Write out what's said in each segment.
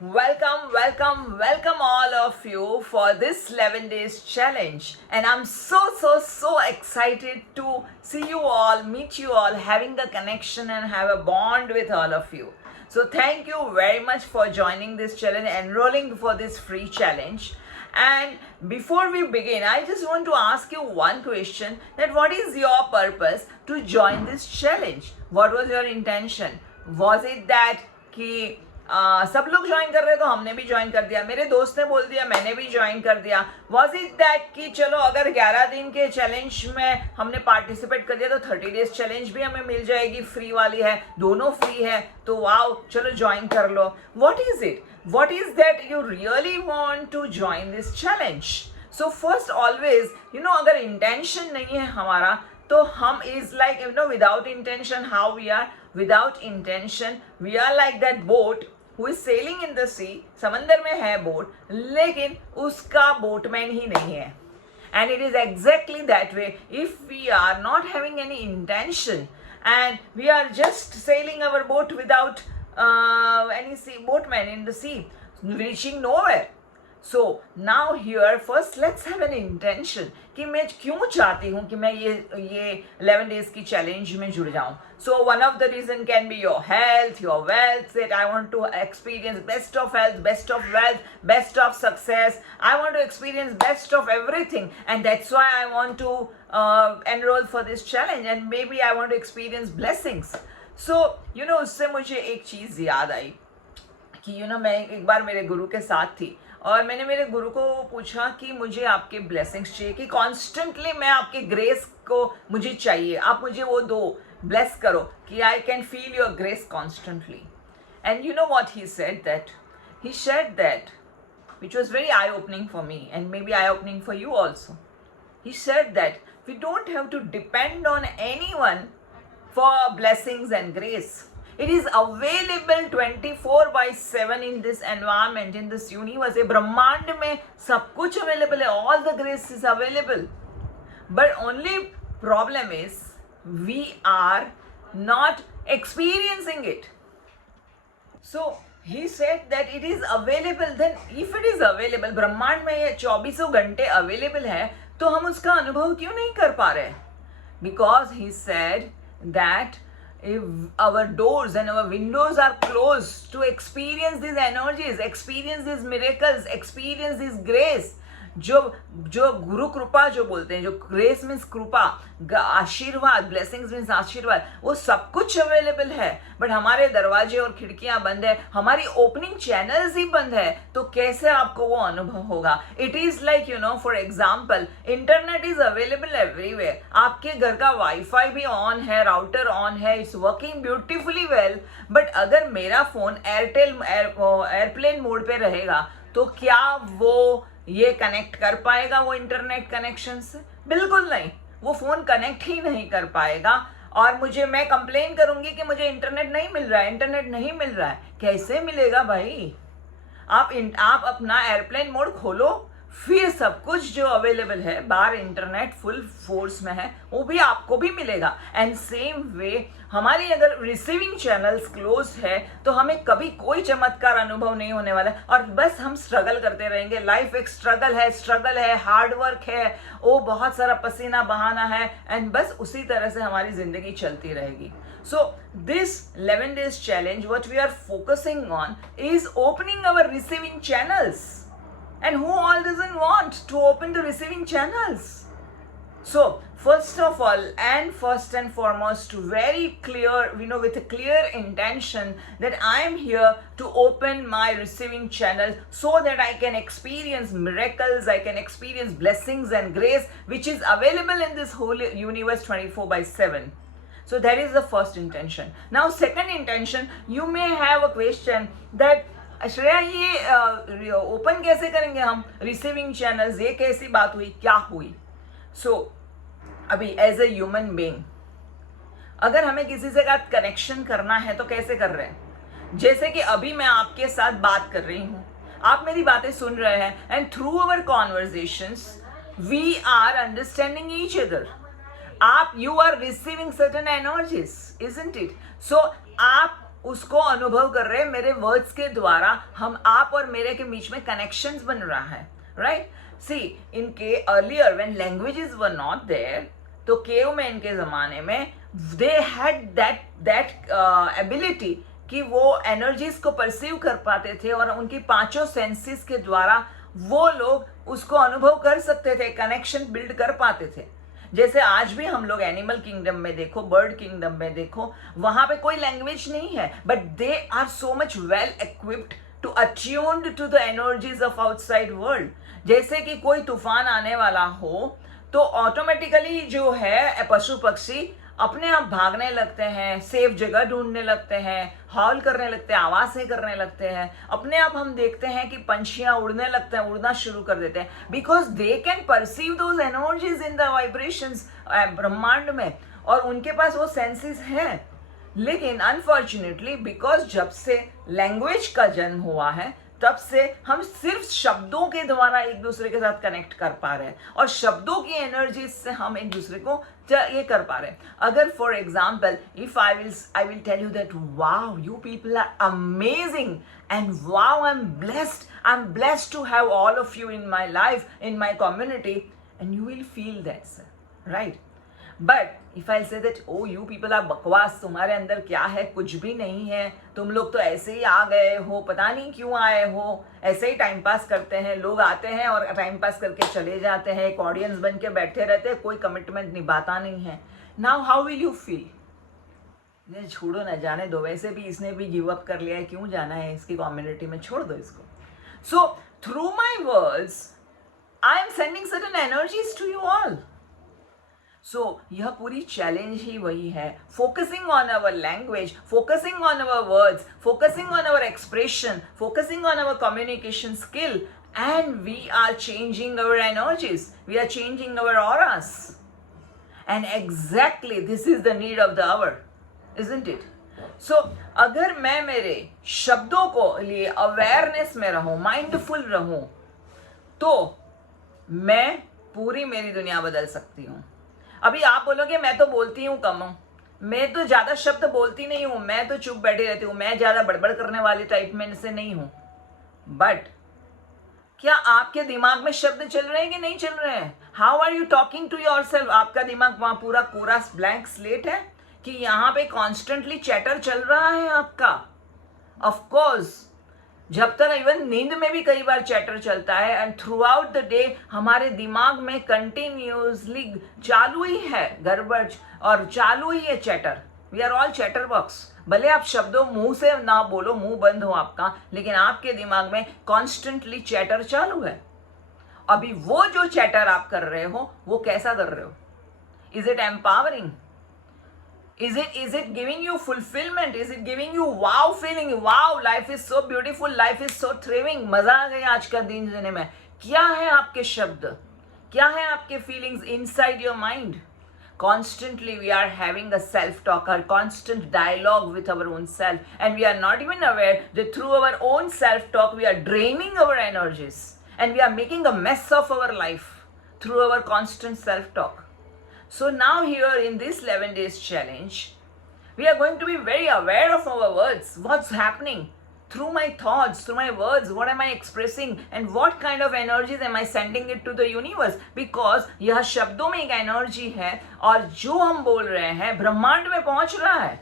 Welcome all of you for this 11 days challenge. And I'm so excited to see you all, meet you all, having a connection and have a bond with all of you. So thank you very much for joining this challenge, enrolling for this free challenge. And before we begin, I just want to ask you one question, that what is your purpose to join this challenge? What was your intention? Was it that कि सब लोग join कर रहे तो हमने भी join कर दिया, मेरे दोस्त ने बोल दिया मैंने भी ज्वाइन कर दिया? वॉज इट दैट कि चलो अगर 11 दिन के चैलेंज में हमने पार्टिसिपेट कर दिया तो 30 डेज चैलेंज भी हमें मिल जाएगी, फ्री वाली है, दोनों फ्री है, तो वाओ चलो ज्वाइन कर लो? What is it? What is that you really want to join this challenge? So first always अगर इंटेंशन नहीं है हमारा तो हम is like without intention, how we are without intention, we are like that boat who is sailing in the sea. समंदर में है boat, लेकिन उसका बोटमैन ही नहीं है. And it is exactly that way. If we are not having any intention and we are just sailing our boat without any boatman in the sea, reaching nowhere. So now here first let's have an intention कि मैं क्यों चाहती हूँ कि मैं ये 11 days की challenge में जुड़ जाऊँ. So one of the reason can be your health, your wealth, that I want to experience best of health, best of wealth, best of success. I want to experience best of everything, and that's why I want to enroll for this challenge, and maybe I want to experience blessings. So उससे मुझे एक चीज़ याद आई कि मैं एक बार मेरे गुरु के साथ थी और मैंने मेरे गुरु को पूछा कि मुझे आपके ब्लेसिंग्स चाहिए, कि कॉन्स्टेंटली मैं आपके ग्रेस को मुझे चाहिए, आप मुझे वो दो, ब्लेस करो कि I can feel your grace constantly. And you know what he said that which was very eye-opening for me and maybe eye-opening for you also. He said that we don't have to depend on anyone for blessings and grace. It is available 24/7 in this environment, in this universe. ये ब्रह्मांड में सब कुछ available है, all the grace is available. But only problem is we are not experiencing it. So he said that it is available. Then if it is available, ब्रह्मांड में ये 24 घंटे available है, तो हम उसका अनुभव क्यों नहीं कर पा रहे? Because he said that if our doors and our windows are closed to experience these energies, experience these miracles, experience this grace, जो गुरु कृपा जो बोलते हैं, जो ग्रेस मीन्स कृपा, आशीर्वाद, ब्लेसिंग्स मीन्स आशीर्वाद, वो सब कुछ अवेलेबल है, बट हमारे दरवाजे और खिड़कियां बंद है, हमारी ओपनिंग चैनल्स ही बंद है, तो कैसे आपको वो अनुभव होगा? It is like for example, internet is available everywhere, आपके घर का वाईफाई भी ऑन है, राउटर ऑन है, it's working beautifully well, but अगर मेरा फोन एयरप्लेन मोड पे रहेगा तो क्या वो ये कनेक्ट कर पाएगा वो इंटरनेट कनेक्शन से? बिल्कुल नहीं, वो फोन कनेक्ट ही नहीं कर पाएगा. और मैं कंप्लेन करूंगी कि मुझे इंटरनेट नहीं मिल रहा है, इंटरनेट नहीं मिल रहा है. कैसे मिलेगा भाई? आप अपना एयरप्लेन मोड खोलो, फिर सब कुछ जो अवेलेबल है बाहर, इंटरनेट फुल फोर्स में है, वो भी आपको भी मिलेगा. एंड सेम वे हमारी अगर रिसीविंग चैनल्स क्लोज है तो हमें कभी कोई चमत्कार अनुभव नहीं होने वाला है, और बस हम स्ट्रगल करते रहेंगे. लाइफ एक स्ट्रगल है, हार्ड वर्क है, वो बहुत सारा पसीना बहाना है, एंड बस उसी तरह से हमारी जिंदगी चलती रहेगी. So this 11 days challenge, what we are focusing on is opening our receiving channels. And who all doesn't want to open the receiving channels? So first of all, and first and foremost, very clear, with a clear intention that I am here to open my receiving channel so that I can experience miracles, I can experience blessings and grace which is available in this whole universe 24/7. So that is the first intention. Now second intention, you may have a question that Shreya ये open कैसे करेंगे हम receiving channels, ये कैसी बात हुई, क्या हुई? सो अभी एज ए ह्यूमन बीइंग अगर हमें किसी से कनेक्शन करना है तो कैसे कर रहे हैं? जैसे कि अभी मैं आपके साथ बात कर रही हूँ, आप मेरी बातें सुन रहे हैं, and through our conversations we are understanding each other. आप you are receiving certain energies, isn't it? So आप उसको अनुभव कर रहे हैं मेरे वर्ड्स के द्वारा। हम आप और मेरे के बीच में कनेक्शंस बन रहा है, राइट। सी इनके earlier when languages were not there, तो केव में इनके ज़माने में दे हैड दैट एबिलिटी कि वो एनर्जीज को परसीव कर पाते थे और उनकी पांचों सेंसेस के द्वारा वो लोग उसको अनुभव कर सकते थे, कनेक्शन बिल्ड कर पाते थे। जैसे आज भी हम लोग एनिमल किंगडम में देखो, बर्ड किंगडम में देखो, वहां पे कोई लैंग्वेज नहीं है, but they are so much well equipped to attuned to the energies of outside world. जैसे कि कोई तूफान आने वाला हो तो ऑटोमेटिकली जो है पशु पक्षी अपने आप भागने लगते हैं, सेफ जगह ढूंढने लगते हैं, हॉल करने लगते हैं, आवाज़ें करने लगते हैं। अपने आप हम देखते हैं कि पंछियां उड़ने लगते हैं, उड़ना शुरू कर देते हैं, because they can perceive those energies in the vibrations ब्रह्मांड में, और उनके पास वो सेंसेस हैं। लेकिन अनफॉर्चुनेटली बिकॉज जब से लैंग्वेज का जन्म हुआ है तब से हम सिर्फ शब्दों के द्वारा एक दूसरे के साथ कनेक्ट कर पा रहे हैं, और शब्दों की एनर्जी से हम एक दूसरे को ये कर पा रहे हैं। अगर for example if I will tell you that wow you people are amazing and wow I am blessed to have all of you in my life, in my community, and you will feel that, right. But if I say that oh you people are बकवास, तुम्हारे अंदर क्या है, कुछ भी नहीं है, तुम लोग तो ऐसे ही आ गए हो, पता नहीं क्यों आए हो, ऐसे ही टाइम पास करते हैं, लोग आते हैं और टाइम पास करके चले जाते हैं, एक ऑडियंस बन के बैठे रहते हैं, कोई कमिटमेंट निभाता नहीं है। Now how will you feel? छोड़ो ना, जाने दो, वैसे भी इसने भी गिव अप कर लिया है, क्यों जाना है इसकी कम्युनिटी में, छोड़ दो इसको। So through my words I am sending certain energies to you all. So यह पूरी चैलेंज ही वही है, focusing on our language, focusing on our words, focusing on our expression, focusing on our communication skill, and we are changing our energies, we are changing our auras, and exactly this is the need of the hour, isn't it? So अगर मैं मेरे शब्दों को लिए awareness में रहूं, mindful रहूं, तो मैं पूरी मेरी दुनिया बदल सकती हूँ। अभी आप बोलोगे मैं तो बोलती हूँ कम हूँ, मैं तो ज़्यादा शब्द बोलती नहीं हूँ, मैं तो चुप बैठी रहती हूँ, मैं ज़्यादा बड़बड़ करने वाली टाइप में से नहीं हूँ। बट क्या आपके दिमाग में शब्द चल रहे हैं कि नहीं चल रहे हैं? How are you talking to yourself? आपका दिमाग वहाँ पूरा पूरा ब्लैंक स्लेट है कि यहाँ पे कॉन्स्टेंटली चैटर चल रहा है आपका? ऑफ कोर्स, जब तक इवन नींद में भी कई बार चैटर चलता है, and through out the day हमारे दिमाग में कंटिन्यूसली चालू ही है गड़बड़ और चालू ही है chatter. We are all chatterbox. भले आप शब्दों मुंह से ना बोलो, मुंह बंद हो आपका, लेकिन आपके दिमाग में कॉन्स्टेंटली चैटर चालू है। अभी वो जो चैटर आप कर रहे हो वो कैसा कर रहे हो? Is it empowering? Is it giving you fulfillment? Is it giving you wow feeling? Wow, life is so beautiful, life is so thrilling. मजा आ गया आज का दिन जीने में। क्या है आपके शब्द? क्या है आपके feelings inside your mind? Constantly we are having a self-talk, a constant dialogue with our own self, and we are not even aware that through our own self-talk we are draining our energies, and we are making a mess of our life through our constant self-talk. So now here in this 11 days challenge, we are going to be very aware of our words, what's happening through my thoughts, through my words, what am I expressing, and what kind of energies am I sending it to the universe, because यह शब्दों में एक energy है और जो हम बोल रहे हैं ब्रह्मांड में पहुंच रहा है,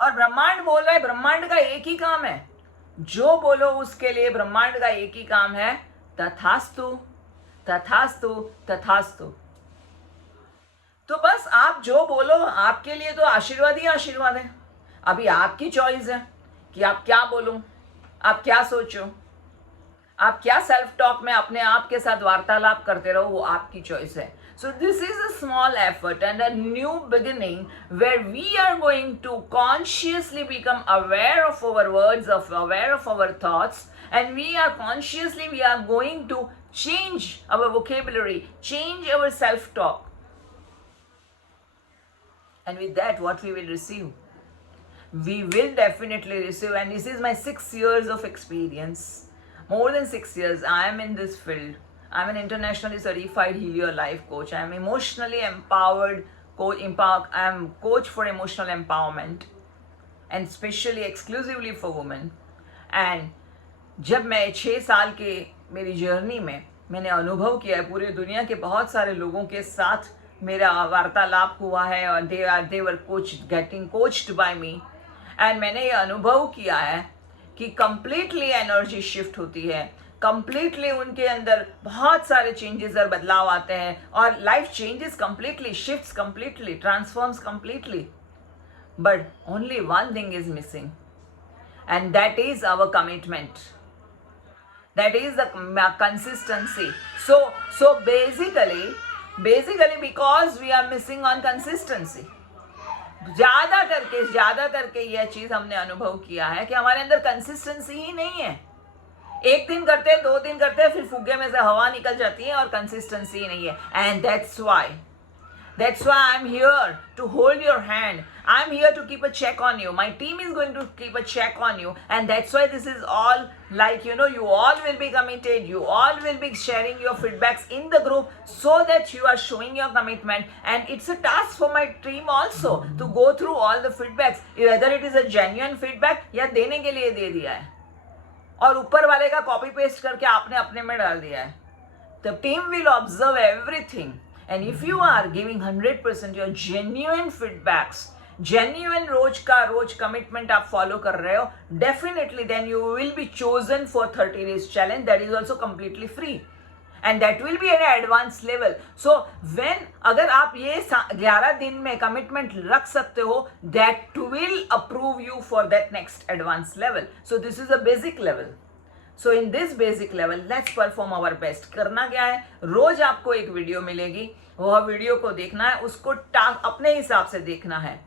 और ब्रह्मांड बोल रहा है। ब्रह्मांड का एक ही काम है, जो बोलो उसके लिए ब्रह्मांड का एक ही काम है, तथास्तु तथास्तु तथास्तु। तो बस आप जो बोलो आपके लिए तो आशीर्वाद ही आशीर्वाद है। अभी आपकी चॉइस है कि आप क्या बोलो, आप क्या सोचो, आप क्या सेल्फ टॉक में अपने आप के साथ वार्तालाप करते रहो, वो आपकी चॉइस है। So this is a small effort and a new beginning where we are going to consciously become aware of our words, aware of our thoughts, and we are going to change our vocabulary, change our self-talk. And with that, what we will receive? We will definitely receive, and this is my 6 years of experience. More than 6 years, I am in this field. I'm an internationally certified Heal Your Life coach. I'm emotionally empowered I'm coach for emotional empowerment and specially exclusively for women. And जब मैं 6 साल के मेरी journey में मैंने अनुभव किया है, पूरी दुनिया के बहुत सारे लोगों के साथ मेरा वार्तालाप हुआ है और they were getting coached by me, and मैंने ये अनुभव किया है कि कंप्लीटली एनर्जी शिफ्ट होती है, कंप्लीटली उनके अंदर बहुत सारे चेंजेस और बदलाव आते हैं और life changes completely, shifts completely, transforms completely. But only one thing is missing, and that is our commitment, that is the consistency. So basically because we are missing on consistency, ज्यादा करके यह चीज हमने अनुभव किया है कि हमारे अंदर कंसिस्टेंसी ही नहीं है. एक दिन करते हैं, 2 दिन करते हैं, फिर फुग्गे में से हवा निकल जाती है और कंसिस्टेंसी ही नहीं है. And that's why I'm here to hold your hand. I'm here to keep a check on you. My team is going to keep a check on you, and that's why this is all like, you all will be committed. You all will be sharing your feedbacks in the group so that you are showing your commitment. And it's a task for my team also to go through all the feedbacks, whether it is a genuine feedback या देने के लिए दे दिया है और ऊपर वाले का कॉपी पेस्ट करके आपने अपने में डाल दिया है. The team will observe everything. And if you are giving 100% your genuine feedbacks, genuine रोज का रोज commitment आप follow कर रहे हो, definitely then you will be chosen for 30 days challenge. That is also completely free, and that will be at an advanced level. So when अगर आप ये 11 दिन में commitment रख सकते हो, that will approve you for that next advanced level. So this is a basic level. So in this basic level, let's perform our best. करना क्या है, रोज आपको एक वीडियो मिलेगी, वह वीडियो को देखना है, उसको टास्क अपने हिसाब से देखना है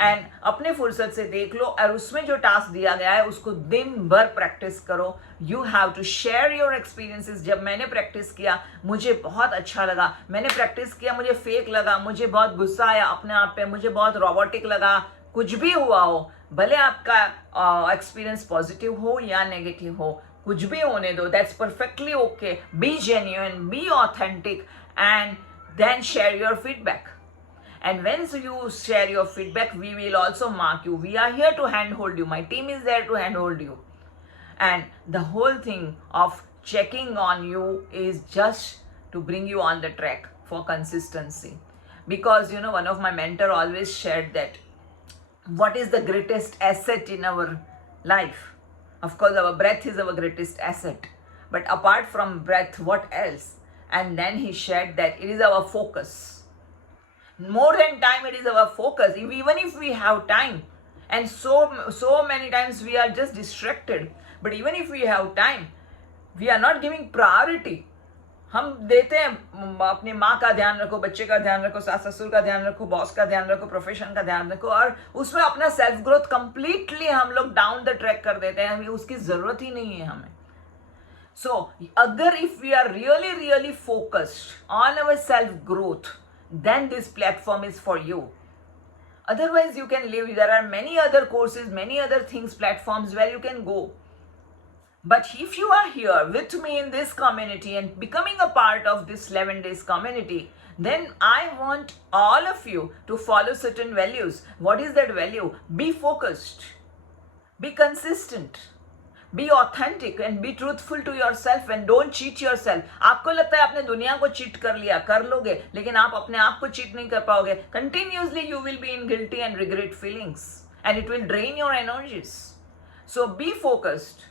एंड अपने फुर्सत से देख लो और उसमें जो टास्क दिया गया है उसको दिन भर प्रैक्टिस करो. You have to share your experiences. जब मैंने प्रैक्टिस किया मुझे बहुत अच्छा लगा, मैंने प्रैक्टिस किया मुझे फेक लगा, मुझे बहुत गुस्सा आया अपने आप पे, मुझे बहुत रोबोटिक लगा, कुछ भी हुआ हो, भले आपका एक्सपीरियंस पॉजिटिव हो या नेगेटिव हो, कुछ भी होने दो, that's perfectly okay. B genuine, be authentic, and then share your feedback. And when you share your feedback, we will also mark you. We are here to handhold you. My team is there to handhold you. And the whole thing of checking on you is just to bring you on the track for consistency. Because one of my mentor always shared that what is the greatest asset in our life? Of course, our breath is our greatest asset. But apart from breath, what else? And then he shared that it is our focus. More than time, it is our focus. Even if we have time, and so many times we are just distracted. But even if we have time, we are not giving priority. हम देते हैं अपनी माँ का ध्यान रखो, बच्चे का ध्यान रखो, सास ससुर का ध्यान रखो, बॉस का ध्यान रखो, प्रोफेशन का ध्यान रखो, और उसमें अपना सेल्फ ग्रोथ कंप्लीटली हम लोग डाउन द ट्रैक कर देते हैं. उसकी जरूरत ही नहीं है हमें. So, अगर if we are really focused on our self growth, then this platform is for you. Otherwise, you can live. There are many other courses, many other things, platforms where you can go. But if you are here with me in this community and becoming a part of this 11 days community, then I want all of you to follow certain values. What is that value? Be focused, be consistent, be authentic, and be truthful to yourself, and don't cheat yourself. आपको लगता है आपने दुनिया को cheat कर लिया, कर लोगे, लेकिन आप अपने आप को चीट नहीं कर पाओगे. Continuously you will be in guilty and regret feelings, and it will drain your energies. So be focused,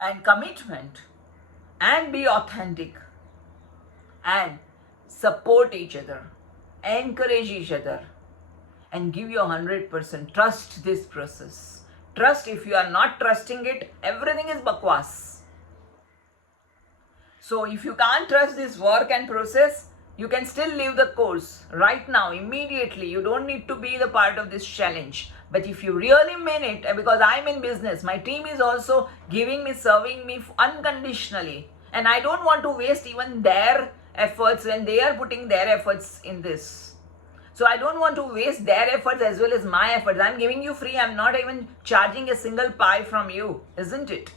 and commitment, and be authentic, and support each other, encourage each other, and give your 100%. Trust this process. Trust. If you are not trusting it, everything is bakwas. So if you can't trust this work and process, you can still leave the course right now, immediately. You don't need to be the part of this challenge. But if you really mean it, because I'm in business, my team is also giving me, serving me unconditionally, and I don't want to waste even their efforts when they are putting their efforts in this. So I don't want to waste their efforts as well as my efforts. I'm giving you free. I'm not even charging a single pie from you, isn't it?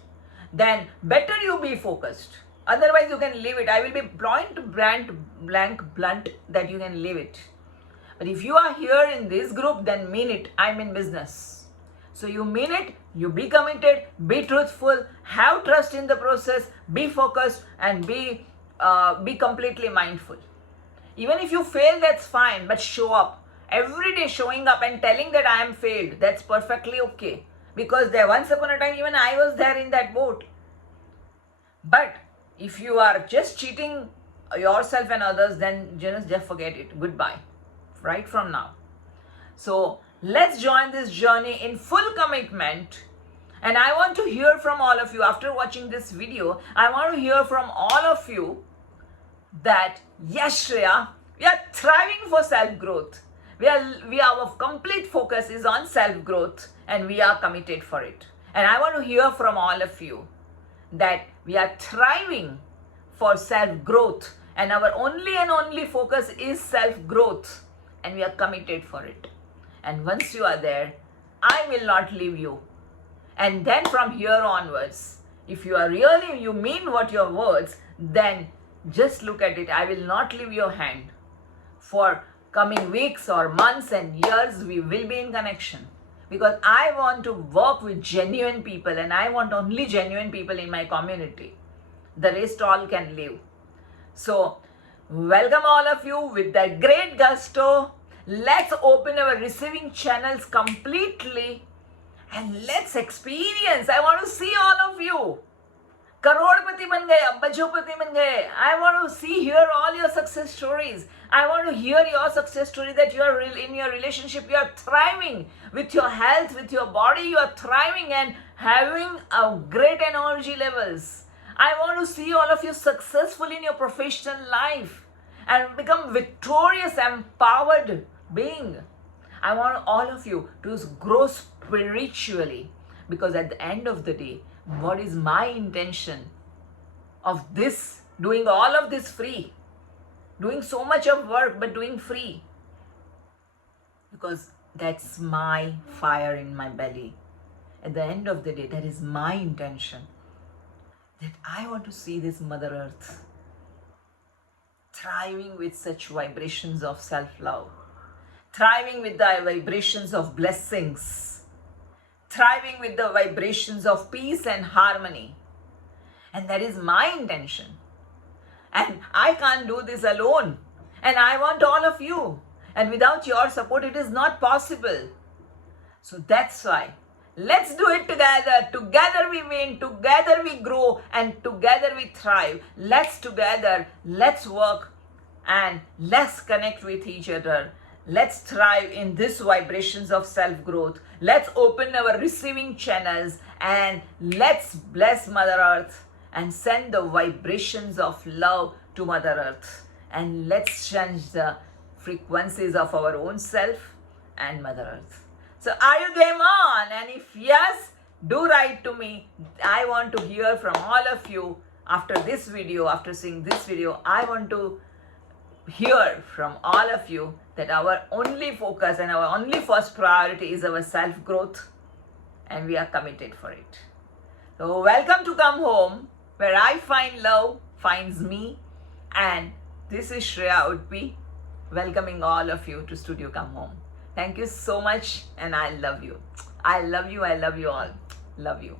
Then better you be focused. Otherwise, you can leave it. I will be blunt that you can leave it. But if you are here in this group, then mean it. I'm in business. So you mean it, you be committed, be truthful, have trust in the process, be focused, and be completely mindful. Even if you fail, that's fine, but show up. Every day showing up and telling that I am failed, that's perfectly okay. Because there once upon a time, even I was there in that boat. But if you are just cheating yourself and others, then just forget it. Goodbye. Right from now. So let's join this journey in full commitment. And I want to hear from all of you. After watching this video, I want to hear from all of you that yes, Shreya, we are thriving for self-growth. Our complete focus is on self-growth and we are committed for it. And I want to hear from all of you that we are thriving for self-growth and our only and only focus is self-growth and we are committed for it. And once you are there, I will not leave you. And then from here onwards, if you are really, you mean what your words, then just look at it. I will not leave your hand. For coming weeks or months and years, we will be in connection. Because I want to work with genuine people and I want only genuine people in my community. The rest all can leave. So, welcome all of you with that great gusto. Let's open our receiving channels completely and let's experience. I want to see all of you. करोड़पति बन गए, अब्बजोपति बन गए. I want to see, hear all your success stories. I want to hear your success story that you are in your relationship, you are thriving with your health, with your body, you are thriving and having a great energy levels. I want to see all of you successful in your professional life and become victorious, empowered being. I want all of you to grow spiritually because at the end of the day, what is my intention of this, doing all of this free, doing so much of work but doing free? Because that's my fire in my belly. At the end of the day, that is my intention. That I want to see this Mother Earth thriving with such vibrations of self-love, thriving with the vibrations of blessings, thriving with the vibrations of peace and harmony. And that is my intention. And I can't do this alone. And I want all of you. And without your support, it is not possible. So that's why. Let's do it together. Together we win. Together we grow. And together we thrive. Let's work. And let's connect with each other. Let's thrive in this vibrations of self-growth. Let's open our receiving channels and let's bless Mother Earth and send the vibrations of love to Mother Earth. And let's change the frequencies of our own self and Mother Earth. So are you game on? And if yes, do write to me. I want to hear from all of you after this video, after seeing this video. I want to hear from all of you that our only focus and our only first priority is our self-growth and we are committed for it. So welcome to Come Home, where I find love finds me, and this is Shreya Udpi welcoming all of you to Studio Come Home. Thank you so much and I love you. I love you all. Love you.